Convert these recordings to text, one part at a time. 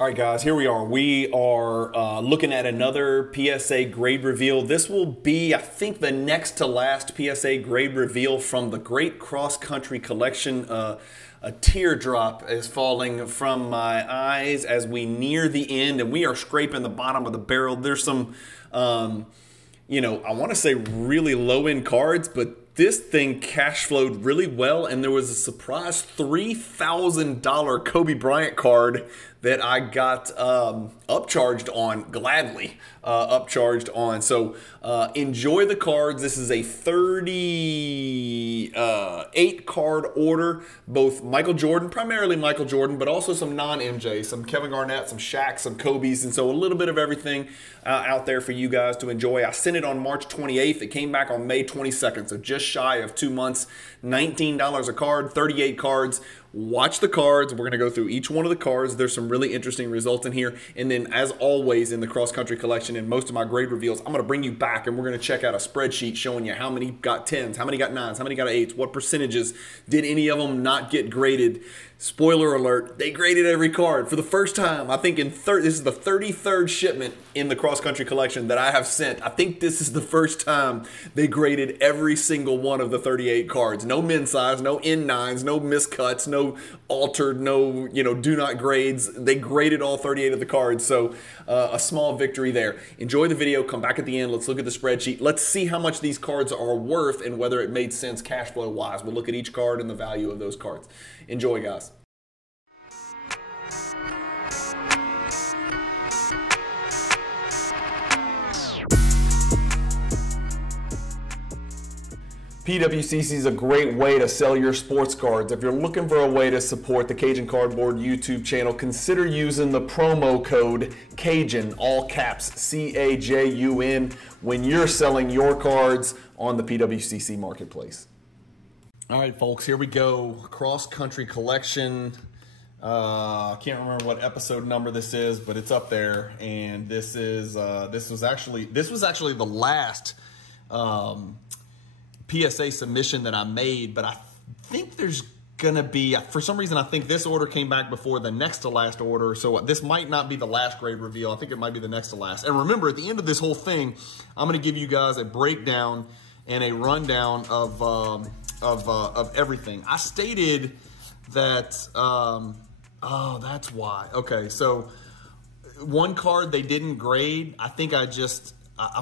All right, guys, here we are. We are looking at another PSA grade reveal. This will be, I think, the next to last PSA grade reveal from the Great Cross Country Collection. A teardrop is falling from my eyes as we near the end, and we are scraping the bottom of the barrel. There's some, you know, I want to say really low-end cards, but this thing cash flowed really well, and there was a surprise $3,000 Kobe Bryant card that I got upcharged on, gladly upcharged on. So enjoy the cards. This is a 38 card order, both Michael Jordan, primarily Michael Jordan, but also some non-MJ, some Kevin Garnett, some Shaq, some Kobe's, and so a little bit of everything out there for you guys to enjoy. I sent it on March 28th. It came back on May 22nd, so just shy of 2 months. $19 a card, 38 cards. Watch the cards. We're going to go through each one of the cards. There's some really interesting results in here. And then, as always, in the cross-country collection and most of my grade reveals, I'm going to bring you back and we're going to check out a spreadsheet showing you how many got 10s, how many got 9s, how many got 8s, what percentages did any of them not get graded. Spoiler alert, they graded every card for the first time. I think this is the 33rd shipment in the cross-country collection that I have sent. I think this is the first time they graded every single one of the 38 cards. No min size, no N9s, no miscuts, no altered, no, you know, do not grades. They graded all 38 of the cards, so a small victory there. Enjoy the video, come back at the end, let's look at the spreadsheet. Let's see how much these cards are worth and whether it made sense cash flow wise. We'll look at each card and the value of those cards. Enjoy, guys. PWCC is a great way to sell your sports cards. If you're looking for a way to support the Cajun Cardboard YouTube channel, consider using the promo code CAJUN, all caps, C-A-J-U-N, when you're selling your cards on the PWCC marketplace. All right, folks, here we go. Cross Country Collection. I can't remember what episode number this is, but it's up there. And this is this was actually the last PSA submission that I made, but I think there's gonna be, for some reason I think this order came back before the next to last order, so this might not be the last grade reveal. I think it might be the next to last. And remember, at the end of this whole thing, I'm gonna give you guys a breakdown and a rundown of everything. I stated that, oh, that's why. Okay, so one card they didn't grade. I think I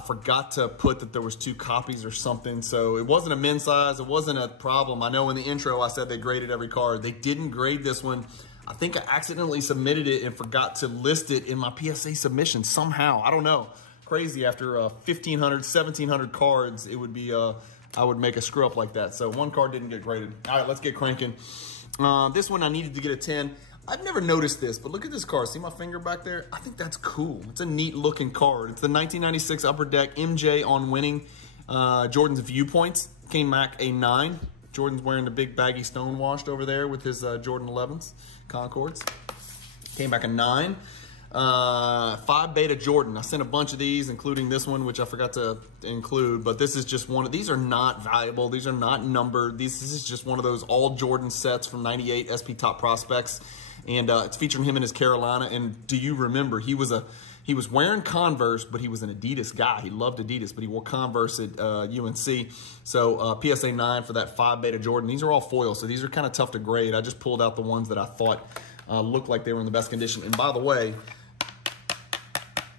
forgot to put that there was 2 copies or something, so it wasn't a min size. It wasn't a problem. I know in the intro I said they graded every card. They didn't grade this one. I think I accidentally submitted it and forgot to list it in my PSA submission somehow. I don't know. Crazy. After 1,500, 1,700 cards, it would be I would make a screw up like that. So one card didn't get graded. All right, let's get cranking. This one I needed to get a 10. I've never noticed this, but look at this card. See my finger back there? I think that's cool. It's a neat looking card. It's the 1996 Upper Deck MJ on winning. Jordan's Viewpoints came back a 9. Jordan's wearing the big baggy stonewashed over there with his Jordan 11s, Concords. Came back a 9. 5 Beta Jordan. I sent a bunch of these, including this one, which I forgot to include, but this is just one of, these are not valuable. These are not numbered. This is just one of those all Jordan sets from 98 SP Top Prospects. And it's featuring him in his Carolina. And do you remember, he was wearing Converse, but he was an Adidas guy. He loved Adidas, but he wore Converse at UNC. So PSA 9 for that 5 Beta Jordan. These are all foil, so these are kind of tough to grade. I just pulled out the ones that I thought looked like they were in the best condition. And by the way,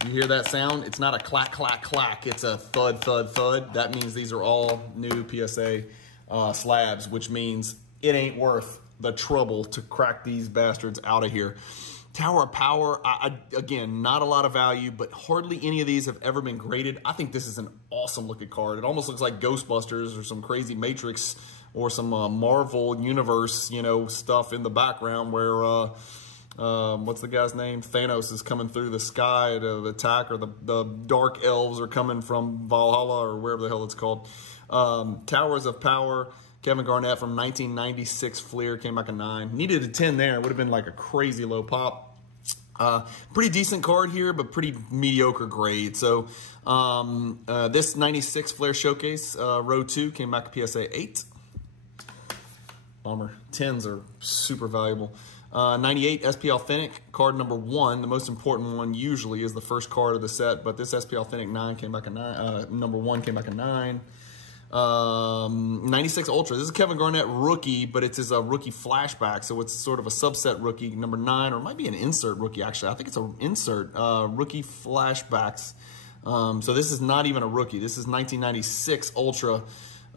you hear that sound? It's not a clack, clack, clack. It's a thud, thud, thud. That means these are all new PSA slabs, which means it ain't worth the trouble to crack these bastards out of here. Tower of Power, again, not a lot of value, but hardly any of these have ever been graded. I think this is an awesome looking card. It almost looks like Ghostbusters or some crazy Matrix or some Marvel Universe, you know, stuff in the background where, what's the guy's name? Thanos is coming through the sky to attack, or the Dark Elves are coming from Valhalla or wherever the hell it's called. Towers of Power, Kevin Garnett from 1996 Fleer, came back a 9. Needed a 10 there. It would have been like a crazy low pop. Pretty decent card here, but pretty mediocre grade. So this 96 Flair Showcase, row 2, came back a PSA 8. Bummer. 10s are super valuable. 98 SP Authentic, card number 1. The most important one usually is the first card of the set, but this SP Authentic 9 came back a 9. Number 1 came back a 9. 96 Ultra. This is Kevin Garnett rookie, but it's his rookie flashback, so it's sort of a subset rookie. Number 9, or it might be an insert rookie, actually. I think it's an insert rookie flashbacks. So this is not even a rookie. This is 1996 Ultra.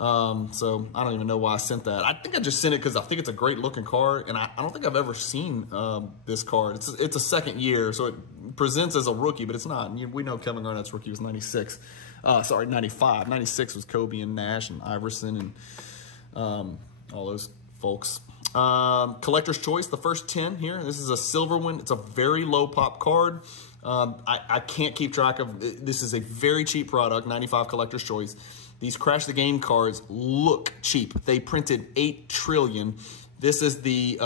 So I don't even know why I sent that. I think I just sent it because I think it's a great looking card, and I don't think I've ever seen this card. It's a second year, so it presents as a rookie, but it's not. We know Kevin Garnett's rookie was 96. Sorry, 95. 96 was Kobe and Nash and Iverson and all those folks. Collector's Choice, the first 10 here. This is a silver one. It's a very low pop card. I can't keep track of. This is a very cheap product, 95 Collector's Choice. These Crash the Game cards look cheap. They printed 8 trillion. This is the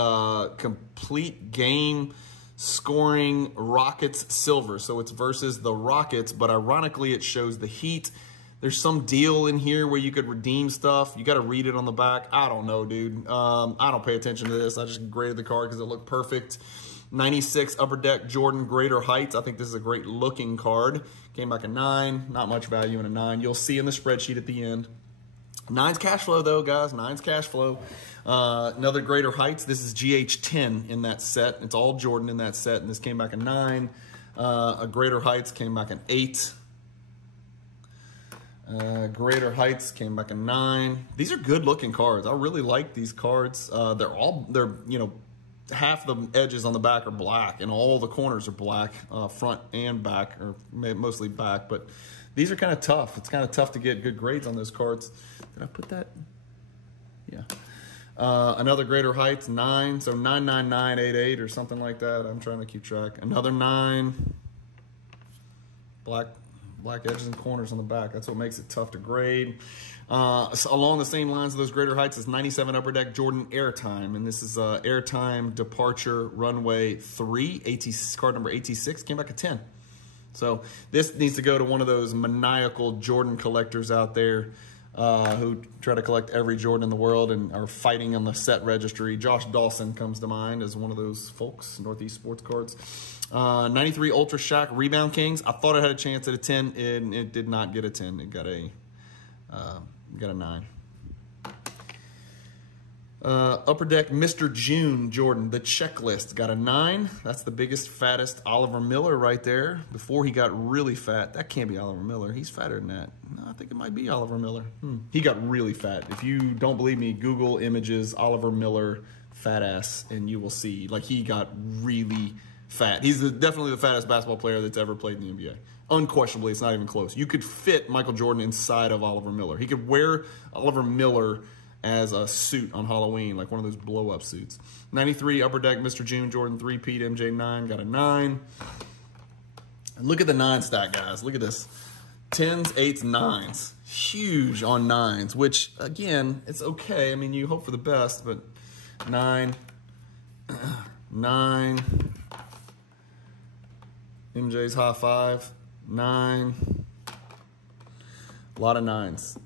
complete game scoring Rockets silver. So it's versus the Rockets, but ironically it shows the Heat. There's some deal in here where you could redeem stuff. You got to read it on the back. I don't know, dude. I don't pay attention to this. I just graded the card because it looked perfect. 96 Upper Deck Jordan Greater Heights. I think this is a great looking card. Came back a 9. Not much value in a 9. You'll see in the spreadsheet at the end. 9's cash flow though, guys. 9's cash flow. Another Greater Heights. This is GH10 in that set. It's all Jordan in that set, and this came back a 9. A Greater Heights came back an 8. Greater Heights came back a 9. These are good looking cards. I really like these cards. They're you know, half the edges on the back are black and all the corners are black, front and back, or mostly back, but these are kind of tough. It's kind of tough to get good grades on those cards. Did I put that? Yeah. Another Greater Heights, 9, so 99988 or something like that. I'm trying to keep track. Another 9. Black edges and corners on the back. That's what makes it tough to grade. So along the same lines of those Greater Heights is 97 Upper Deck Jordan Airtime, and this is Airtime Departure Runway 3, card number 86, came back a 10. So this needs to go to one of those maniacal Jordan collectors out there who try to collect every Jordan in the world and are fighting on the set registry. Josh Dawson comes to mind as one of those folks, Northeast Sports Cards. 93 Ultra Shack Rebound Kings. I thought it had a chance at a 10, and it did not get a 10. It got a 9. Upper Deck Mr. June Jordan, the checklist, got a 9. That's the biggest, fattest Oliver Miller right there. Before he got really fat. That can't be Oliver Miller. He's fatter than that. No, I think it might be Oliver Miller. He got really fat. If you don't believe me, Google images Oliver Miller fat ass, and you will see, like, he got really fat. He's definitely the fattest basketball player that's ever played in the NBA. Unquestionably, it's not even close. You could fit Michael Jordan inside of Oliver Miller. He could wear Oliver Miller as a suit on Halloween, like one of those blow-up suits. 93 Upper Deck Mr. June Jordan 3-peat MJ9, got a 9. And look at the 9 stack, guys. Look at this. 10s, 8s, 9s. Huge on 9s, which, again, it's okay. I mean, you hope for the best, but 9, 9, MJ's high 5, 9. A lot of 9s.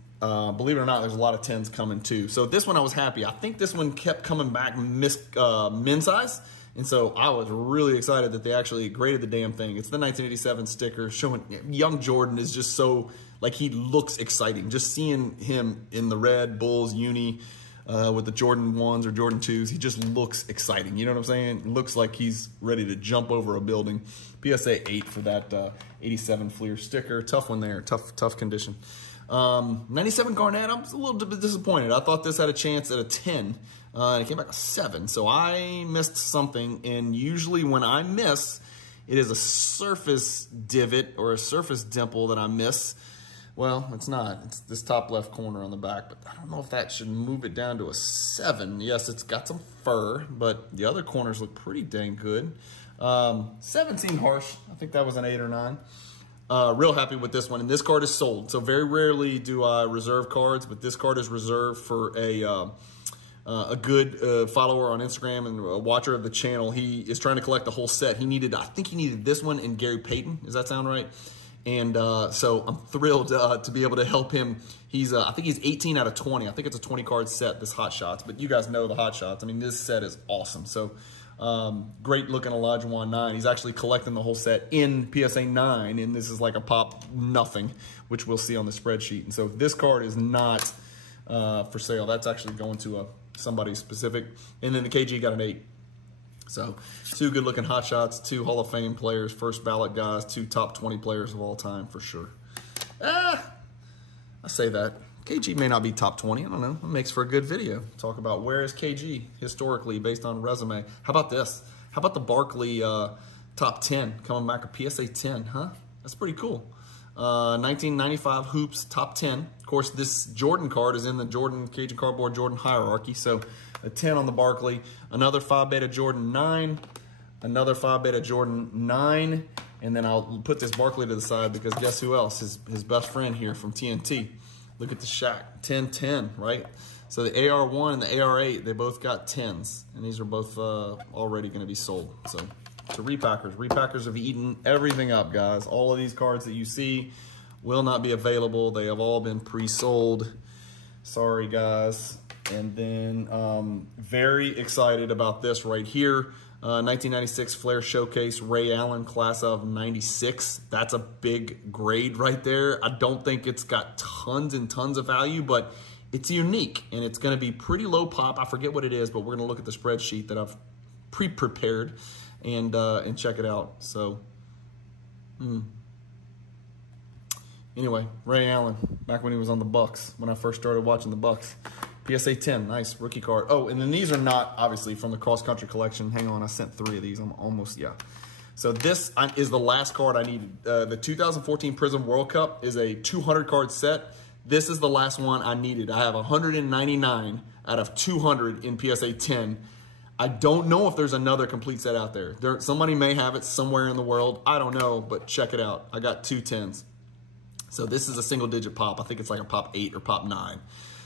Believe it or not, there's a lot of 10s coming too. So this one I was happy. I think this one kept coming back min size. And so I was really excited that they actually graded the damn thing. It's the 1987 sticker showing young Jordan is just so, like, he looks exciting. Just seeing him in the red Bulls uni with the Jordan 1s or Jordan 2s, he just looks exciting. You know what I'm saying? It looks like he's ready to jump over a building. PSA 8 for that 87 Fleer sticker. Tough one there. Tough condition. 97 Garnett, I'm a little bit disappointed. I thought this had a chance at a 10. It came back a 7, so I missed something. And usually when I miss, it is a surface divot or a surface dimple that I miss. Well, it's not. It's this top left corner on the back, but I don't know if that should move it down to a 7. Yes, it's got some fur, but the other corners look pretty dang good. 7 seemed harsh. I think that was an 8 or 9. Real happy with this one, and this card is sold. So very rarely do I reserve cards, but this card is reserved for a good follower on Instagram and a watcher of the channel. He is trying to collect the whole set. I think he needed this one and Gary Payton. Does that sound right? And so I'm thrilled to be able to help him. I think he's 18 out of 20. I think it's a 20 card set, this Hot Shots, but you guys know the Hot Shots. I mean, this set is awesome. So Great looking Olajuwon 9. He's actually collecting the whole set in PSA 9, and this is like a pop nothing, which we'll see on the spreadsheet. And so this card is not for sale. That's actually going to somebody specific. And then the KG got an 8. So 2 good looking hot shots, 2 Hall of Fame players, first ballot guys, 2 top 20 players of all time for sure. I say that. KG may not be top 20. I don't know. It makes for a good video. Talk about where is KG historically based on resume. How about this? How about the Barkley top 10 coming back a PSA 10, huh? That's pretty cool. 1995 Hoops top 10. Of course, this Jordan card is in the Cajun Cardboard Jordan hierarchy. So a 10 on the Barkley. Another Phi Beta Jordan 9. Another Phi Beta Jordan 9. And then I'll put this Barkley to the side because guess who else? His best friend here from TNT. Look at the Shaq, 10-10, right? So the AR1 and the AR8, they both got 10s, and these are both already going to be sold. So to repackers have eaten everything up, guys. All of these cards that you see will not be available. They have all been pre-sold. Sorry, guys. And then very excited about this right here. 1996 Flair Showcase, Ray Allen, class of 96. That's a big grade right there. I don't think it's got tons and tons of value, but it's unique, and it's going to be pretty low pop. I forget what it is, but we're going to look at the spreadsheet that I've pre-prepared and check it out. So, anyway, Ray Allen, back when he was on the Bucks, when I first started watching the Bucks. PSA 10, nice rookie card. Oh, and then these are not, obviously, from the cross-country collection. Hang on, I sent 3 of these. I'm almost, yeah. So this is the last card I needed. The 2014 Prizm World Cup is a 200-card set. This is the last one I needed. I have 199 out of 200 in PSA 10. I don't know if there's another complete set out there. Somebody may have it somewhere in the world. I don't know, but check it out. I got 2 10s. So this is a single-digit pop. I think it's like a pop 8 or pop 9.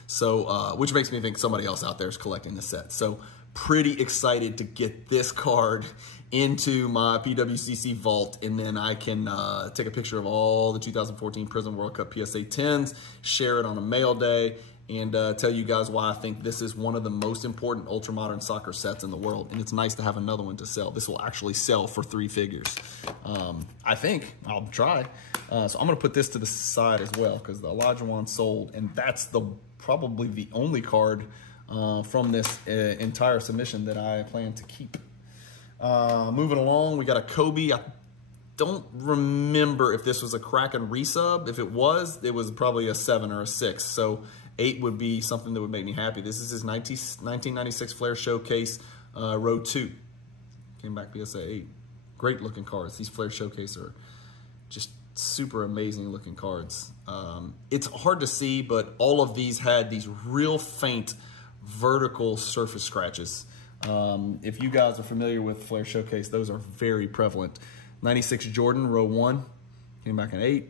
So, which makes me think somebody else out there is collecting the set. So, pretty excited to get this card into my PWCC Vault, and then I can take a picture of all the 2014 Prizm World Cup PSA 10s, share it on a mail day, and tell you guys why I think this is one of the most important ultra-modern soccer sets in the world, and it's nice to have another one to sell. This will actually sell for 3 figures. I think. I'll try. So I'm going to put this to the side as well because the Olajuwon sold, and that's probably the only card from this entire submission that I plan to keep. Moving along, we got a Kobe. I don't remember if this was a Kraken resub. If it was probably a 7 or a 6. So 8 would be something that would make me happy. This is his 1996 Flair Showcase Row 2. Came back PSA 8. Great looking cards. These Flair Showcase are just super amazing looking cards. It's hard to see, but all of these had these real faint vertical surface scratches. If you guys are familiar with Flair Showcase, those are very prevalent. 96 Jordan, row 1, came back in 8.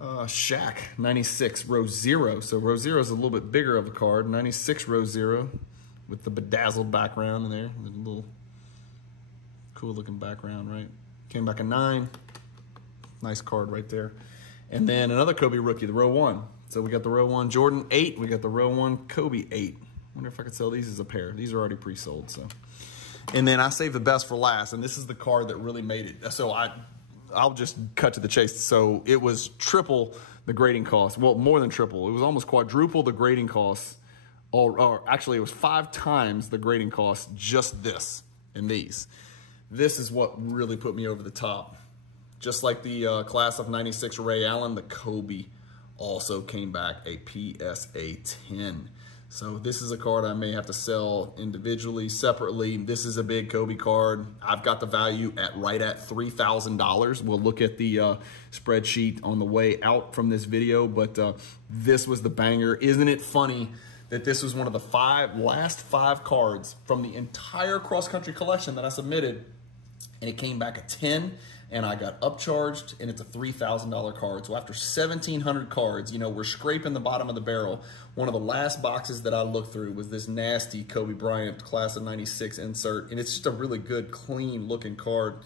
Shaq, 96, row 0. So row 0 is a little bit bigger of a card. 96 row 0 with the bedazzled background in there. A little cool looking background, right? Came back in 9. Nice card right there. And then another Kobe rookie, the row 1. So we got the row 1 Jordan 8. We got the row 1 Kobe 8. Wonder if I could sell these as a pair. These are already pre-sold. So, and then I saved the best for last, and this is the card that really made it. So I'll just cut to the chase. So it was triple the grading cost. Well, more than triple. It was almost quadruple the grading cost. Or actually, it was 5 times the grading cost. Just this and these. This is what really put me over the top. Just like the class of 96 Ray Allen, the Kobe also came back a PSA 10. So this is a card I may have to sell individually, separately. This is a big Kobe card. I've got the value right at $3,000. We'll look at the spreadsheet on the way out from this video, but this was the banger. Isn't it funny that this was one of the last 5 cards from the entire cross-country collection that I submitted, and it came back a 10, and I got upcharged, and it's a $3,000 card. So after 1,700 cards, you know, we're scraping the bottom of the barrel. One of the last boxes that I looked through was this nasty Kobe Bryant class of 96 insert, and it's just a really good, clean-looking card,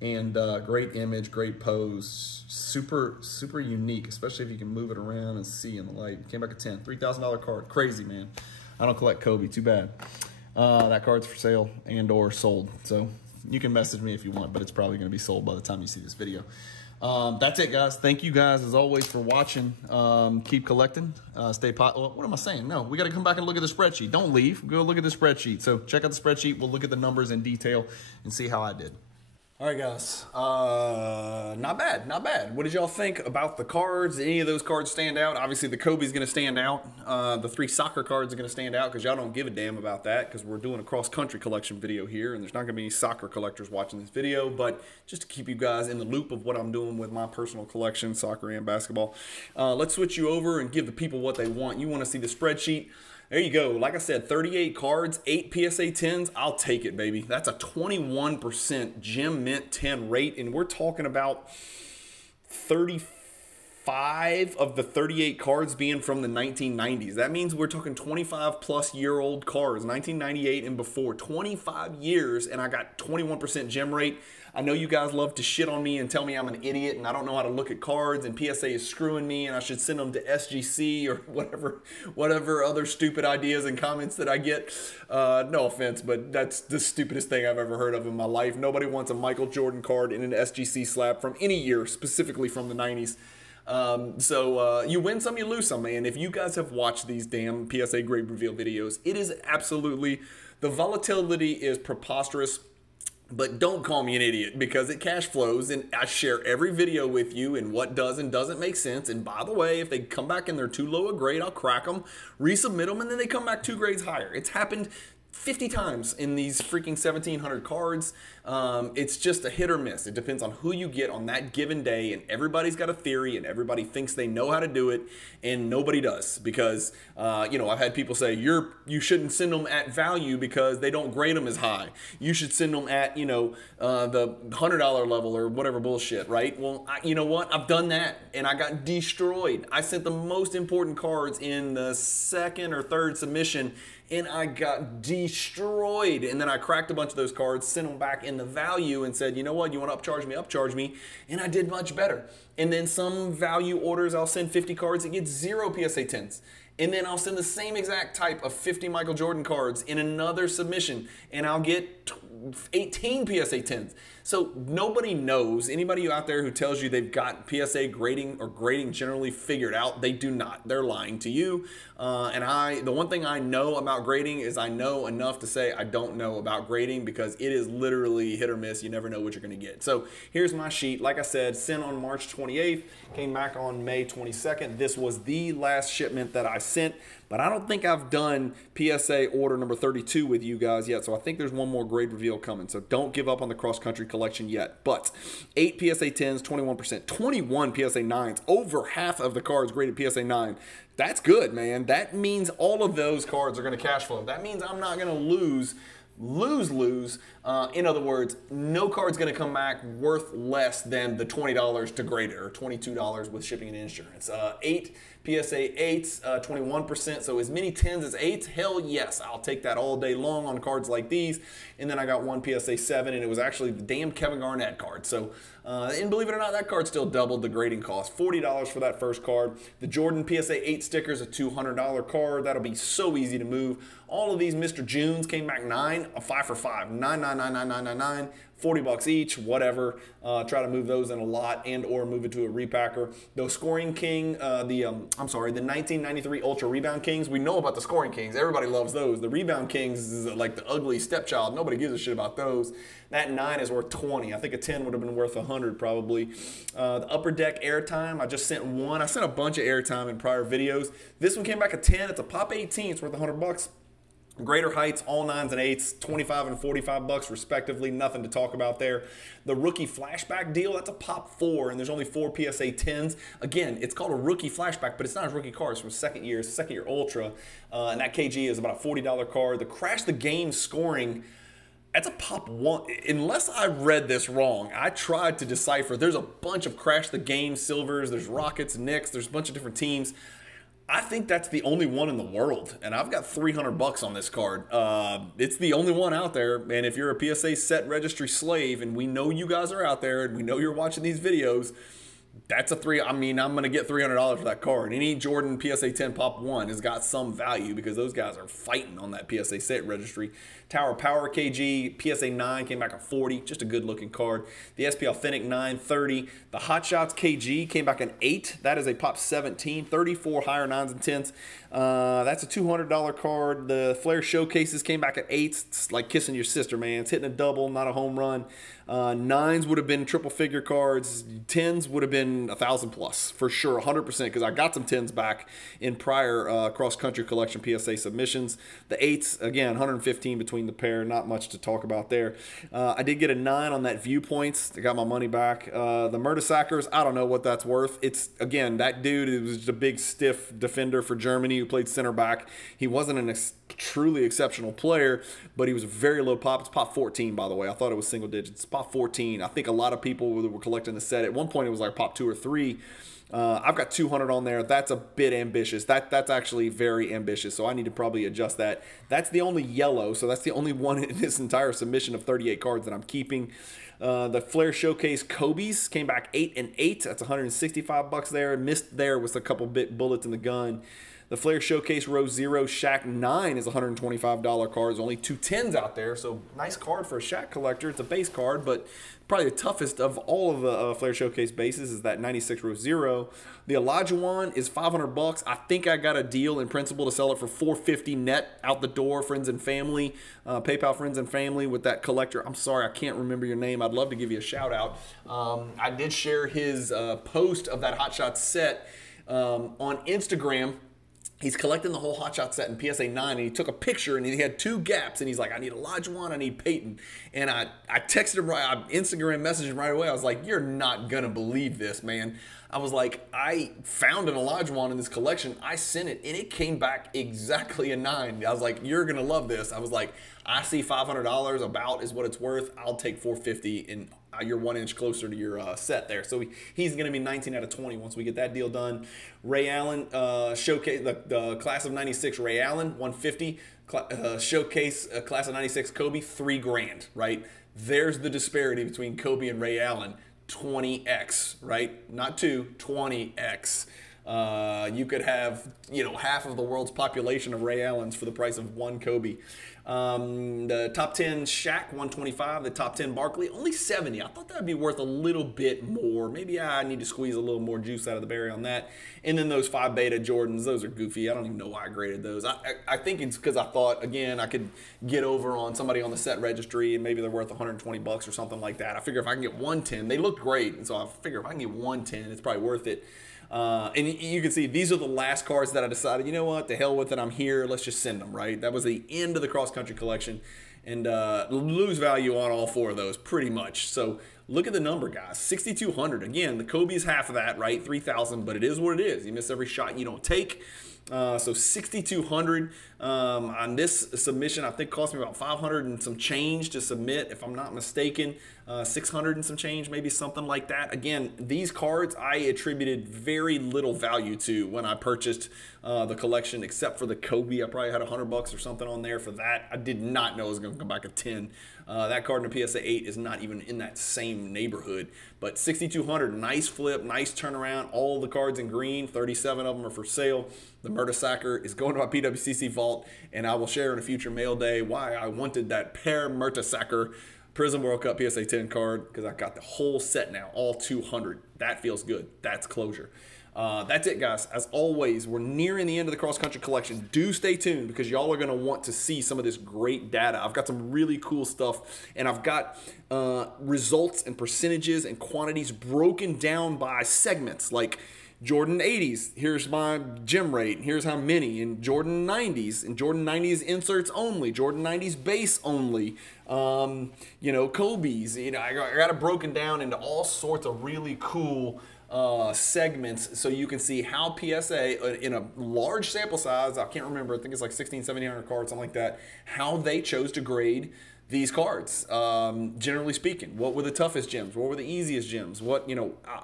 and great image, great pose, super, super unique, especially if you can move it around and see in the light. Came back a 10, $3,000 card. Crazy, man. I don't collect Kobe, too bad. That card's for sale and or sold. So you can message me if you want, but it's probably going to be sold by the time you see this video. That's it, guys. Thank you guys, as always, for watching. Keep collecting. Stay pot. Well, what am I saying? No, we got to come back and look at the spreadsheet. Don't leave. Go look at the spreadsheet. So check out the spreadsheet. We'll look at the numbers in detail and see how I did. All right, guys. Not bad. Not bad. What did y'all think about the cards? Any of those cards stand out? Obviously, the Kobe's going to stand out. The 3 soccer cards are going to stand out because y'all don't give a damn about that because we're doing a cross-country collection video here, and there's not going to be any soccer collectors watching this video, but just to keep you guys in the loop of what I'm doing with my personal collection, soccer and basketball. Let's switch you over and give the people what they want. You want to see the spreadsheet? There you go. Like I said, 38 cards, 8 PSA 10s. I'll take it, baby. That's a 21% Gem Mint 10 rate, and we're talking about 35 of the 38 cards being from the 1990s. That means we're talking 25-plus-year-old cards, 1998 and before. 25 years, and I got 21% gem rate. I know you guys love to shit on me and tell me I'm an idiot and I don't know how to look at cards and PSA is screwing me and I should send them to SGC or whatever other stupid ideas and comments that I get. No offense, but that's the stupidest thing I've ever heard of in my life. Nobody wants a Michael Jordan card in an SGC slab from any year, specifically from the 90s. You win some, you lose some, man. If you guys have watched these damn PSA grade reveal videos, it is absolutely, the volatility is preposterous. But don't call me an idiot because it cash flows and I share every video with you and what does and doesn't make sense. And by the way, if they come back and they're too low a grade, I'll crack them, resubmit them, and then they come back 2 grades higher. It's happened 50 times in these freaking 1,700 cards. It's just a hit or miss. It depends on who you get on that given day, and everybody's got a theory, and everybody thinks they know how to do it, and nobody does because, you know, I've had people say, you shouldn't send them at value because they don't grade them as high. You should send them at, you know, the $100 level or whatever bullshit, right? Well, you know what? I've done that, and I got destroyed. I sent the most important cards in the 2nd or 3rd submission, and I got destroyed. And then I cracked a bunch of those cards, sent them back in the value and said, you know what, you want to upcharge me, and I did much better. And then some value orders, I'll send 50 cards, it gets 0 PSA 10s. And then I'll send the same exact type of 50 Michael Jordan cards in another submission, and I'll get 18 PSA 10s. So nobody knows, anybody out there who tells you they've got PSA grading or grading generally figured out, they do not. They're lying to you. The one thing I know about grading is I know enough to say I don't know about grading because it is literally hit or miss. You never know what you're going to get. So here's my sheet. Like I said, sent on March 28th, came back on May 22nd. This was the last shipment that I sent, but I don't think I've done PSA order number 32 with you guys yet. So I think there's one more grade reveal coming. So don't give up on the cross-country collection yet. But 8 PSA 10s, 21%, 21 PSA 9s, over half of the cards graded PSA 9. That's good, man. That means all of those cards are going to cash flow. That means I'm not going to lose. In other words, no card's going to come back worth less than the $20 to grade it, or $22 with shipping and insurance. 8 PSA 8s, 21%, so as many 10s as 8s, hell yes, I'll take that all day long on cards like these. And then I got one PSA 7, and it was actually the damn Kevin Garnett card. So, and believe it or not, that card still doubled the grading cost. $40 for that first card. The Jordan PSA 8 sticker is a $200 card. That'll be so easy to move. All of these Mr. Junes came back 9, a 5 for 5, 9999999, $40 each, whatever. Try to move those in a lot and or move it to a repacker. The Scoring King, the 1993 Ultra Rebound Kings. We know about the Scoring Kings. Everybody loves those. The Rebound Kings is like the ugly stepchild. Nobody gives a shit about those. That 9 is worth 20. I think a 10 would have been worth 100 probably. The Upper Deck Airtime, I just sent one. I sent a bunch of Airtime in prior videos. This one came back a 10. It's a pop 18. It's worth $100. Greater Heights, all 9s and 8s, 25 and $45 respectively. Nothing to talk about there. The Rookie Flashback deal, that's a pop 4, and there's only 4 PSA 10s. Again, it's called a Rookie Flashback, but it's not a rookie card. It's from second year Ultra, and that KG is about a $40 card. The Crash the Game Scoring, that's a pop 1. Unless I read this wrong, I tried to decipher. There's a bunch of Crash the Game silvers. There's Rockets, Knicks. There's a bunch of different teams. I think that's the only one in the world, and I've got $300 on this card. It's the only one out there, and if you're a PSA set registry slave, and we know you guys are out there, and we know you're watching these videos, that's a three. I mean, I'm going to get $300 for that card. Any Jordan PSA 10 Pop 1 has got some value because those guys are fighting on that PSA set registry. Tower Power KG, PSA 9 came back at 40. Just a good looking card. The SP Authentic 9, 30. The Hot Shots KG came back at 8. That is a Pop 17. 34 higher 9s and 10s. That's a $200 card. The Flair Showcases came back at 8s. It's like kissing your sister, man. It's hitting a double, not a home run. 9s would have been triple figure cards. 10s would have been 1,000 plus for sure, 100%, because I got some 10s back in prior cross-country collection PSA submissions. The 8s, again, 115 between the pair. Not much to talk about there. I did get a 9 on that Viewpoints. I got my money back. The Mertesackers, I don't know what that's worth. It's, again, that dude, it was just a big, stiff defender for Germany who played center back. He wasn't a truly exceptional player, but he was a very low pop. It's Pop 14, by the way. I thought it was single digits. Pop 14. I think a lot of people were collecting the set. At one point, it was like Pop 2 or 3. I've got 200 on there. That's a bit ambitious. That's actually very ambitious, so I need to probably adjust that. That's the only yellow, so that's the only one in this entire submission of 38 cards that I'm keeping. The Flair Showcase Kobe's came back 8 and 8. That's 165 bucks there. Missed there with a couple bit bullets in the gun. The Flair Showcase Rose 0 Shaq 9 is a $125 card. There's only 2 10s out there, so nice card for a Shaq collector. It's a base card, but probably the toughest of all of the Flair Showcase bases is that 96 Rose 0. The Olajuwon is 500 bucks. I think I got a deal in principle to sell it for $450 net out the door, friends and family, PayPal friends and family with that collector. I'm sorry, I can't remember your name. I'd love to give you a shout out. I did share his post of that Hot Shots set on Instagram. He's collecting the whole Hot Shot set in PSA 9, and he took a picture, and he had 2 gaps, and he's like, I need Olajuwon, I need Peyton. And I texted him I Instagram messaged him right away. I was like, you're not going to believe this, man. I was like, I found an Olajuwon in this collection. I sent it, and it came back exactly a 9. I was like, you're going to love this. I was like, I see $500 about is what it's worth. I'll take $450, and you're 1 inch closer to your set there. So he's going to be 19 out of 20 once we get that deal done. Ray Allen, showcase the class of 96 Ray Allen, 150. Showcase class of 96 Kobe, $3,000, right? There's the disparity between Kobe and Ray Allen. 20x, right? Not 2, 20x. You could have, half of the world's population of Ray Allens for the price of 1 Kobe. The top 10 Shaq, 125. The top 10 Barkley, only 70. I thought that would be worth a little bit more. Maybe I need to squeeze a little more juice out of the berry on that. And then those 5 Beta Jordans, those are goofy. I don't even know why I graded those. I think it's because I thought, again, I could get over on somebody on the set registry and maybe they're worth 120 bucks or something like that. I figure if I can get 110, they look great. And so I figure if I can get 110, it's probably worth it. And you can see these are the last cards that I decided, you know what, the hell with it, I'm here, let's just send them, right? That was the end of the cross-country collection, and lose value on all 4 of those pretty much. So look at the number, guys, 6,200. Again, the Kobe's half of that, right, 3,000, but it is what it is. You miss every shot you don't take. So 6,200 on this submission. I think cost me about 500 and some change to submit, if I'm not mistaken. 600 and some change, maybe something like that. Again, these cards I attributed very little value to when I purchased the collection, except for the Kobe. I probably had 100 bucks or something on there for that. I did not know it was going to come back at 10. That card in the PSA 8 is not even in that same neighborhood. But 6,200, nice flip, nice turnaround. All the cards in green, 37 of them are for sale. The Mertesacker is going to my PWCC Vault, and I will share in a future mail day why I wanted that pair Mertesacker Prism World Cup PSA 10 card, because I got the whole set now, all 200. That feels good. That's closure. That's it, guys. As always, we're nearing the end of the cross-country collection. Do stay tuned because y'all are going to want to see some of this great data. I've got some really cool stuff, and I've got results and percentages and quantities broken down by segments, like Jordan 80s, here's my gem rate, here's how many, and Jordan 90s, and Jordan 90s inserts only, Jordan 90s base only, Kobe's, I got it broken down into all sorts of really cool segments so you can see how PSA, in a large sample size, I can't remember, I think it's like 1,700 cards, something like that, how they chose to grade these cards, generally speaking. What were the toughest gems? What were the easiest gems? What,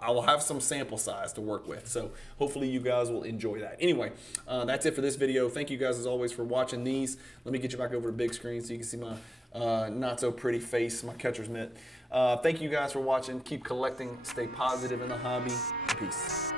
I will have some sample size to work with. So hopefully you guys will enjoy that. Anyway, that's it for this video. Thank you guys as always for watching these. Let me get you back over to big screen so you can see my not so pretty face, my catcher's mitt. Thank you guys for watching. Keep collecting. Stay positive in the hobby. Peace.